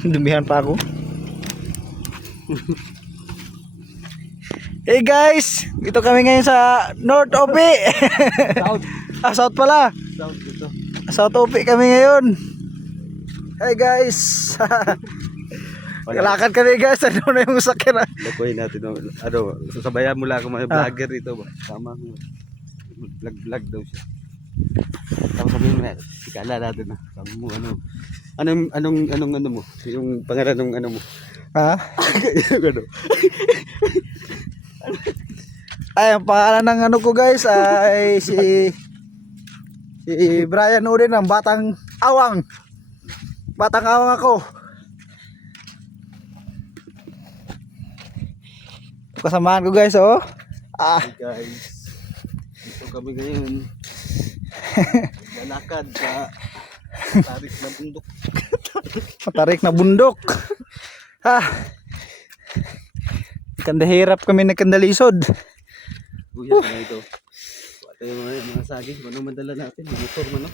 Dumihan pa ako. Hey guys, dito kami ngayon sa North OP. South. South pala. South dito. South OP kami ngayon. Hey guys. Lakad kami guys. Ano na yung sakyan? Lokohin natin. Sasabayan mo lang ako mga vlogger dito ba? Tama mo. Vlog daw siya. Tapos sabihin mo na, ikala natin na. Sabi mo anong mo? Yung pangalan ng ano mo? Ha? Yung ano? Ay, ang pangalan ng ano ko guys ay si Brian Udin ng Batang Awang. Batang Awang ako. Kasamaan ko guys, oh. Hey guys, dito kami ngayon. Lalakad sa tarik na bundok. Matarik na bundok. Ha. Kandahirap kami nagkandalisod. Buya na ito. Wala yung mga saging. Ano madala natin? Motor man, no?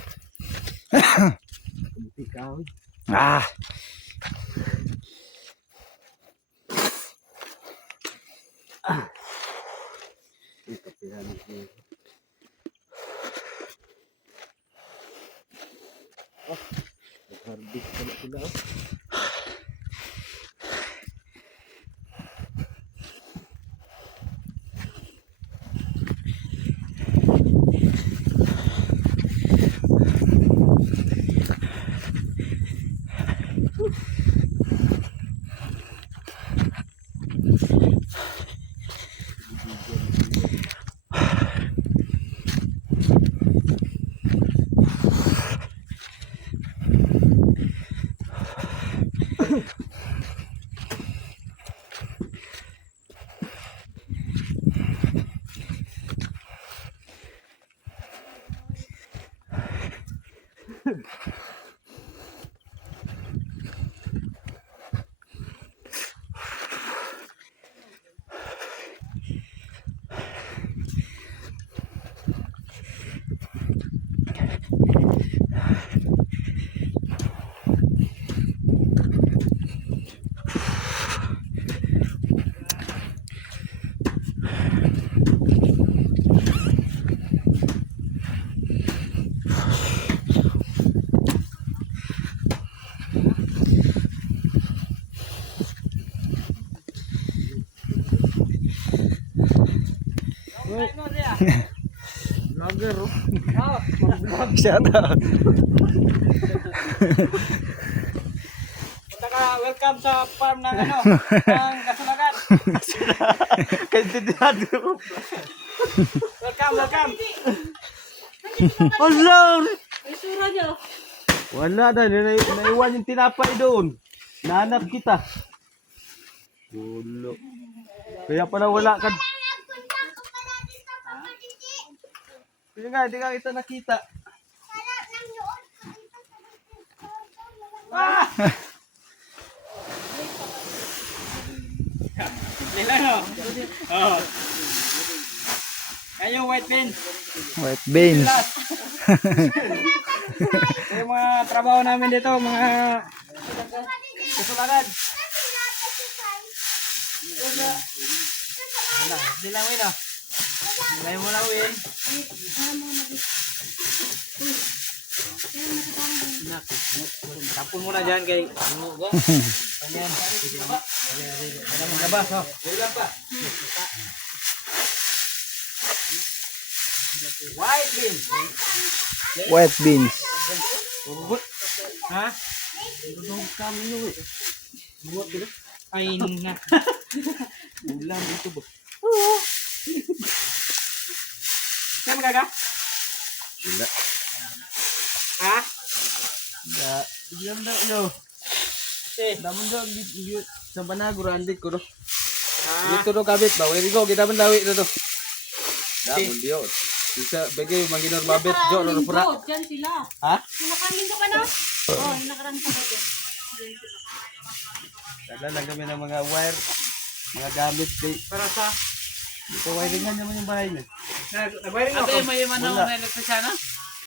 Kamuti kahoy. Ah. Ito pila natin. Nag-harvest pala sila. Vlogger, oh. Shout out. Punta ka, welcome sa farm ng ano, ng Kasulagan. Kaintindihan ko. Welcome. Hello! Ay, sura niyo. Wala na, naiwan yung tinapay doon. Nahanap kita. Gulo. Kaya pala wala ka. Kaya nga, hindi ka kita nakita. Ah! Simple lang, oh. Oh. Ayan yung white bean. White beans. Ito yung mga trabaho namin dito, mga Kasulagan. Dilawin, oh. Dilawin mo lawin. Tapon mo na dyan kay Panyan. Labas, oh. White bean. White beans. Ha? Ay na. Ulam dito ba? Kaya magaga? Wala. Ha? Bigyan daw nyo. Damon daw sa banagurandik ko do. Ha? Dito do kabit ba? Wala ko kita man dawi do. Damon diyo. Isa bagay manginor mabet jo lo pura. Diyan sila. Ha? Nakalindo ka na? Oo, nakarang ka ba? Dala lang kami ng mga wire, mga gamit Para sa dito wiringan naman yung bahay niya. nag-wiring ako. Ate, may man Wala. na electrician na?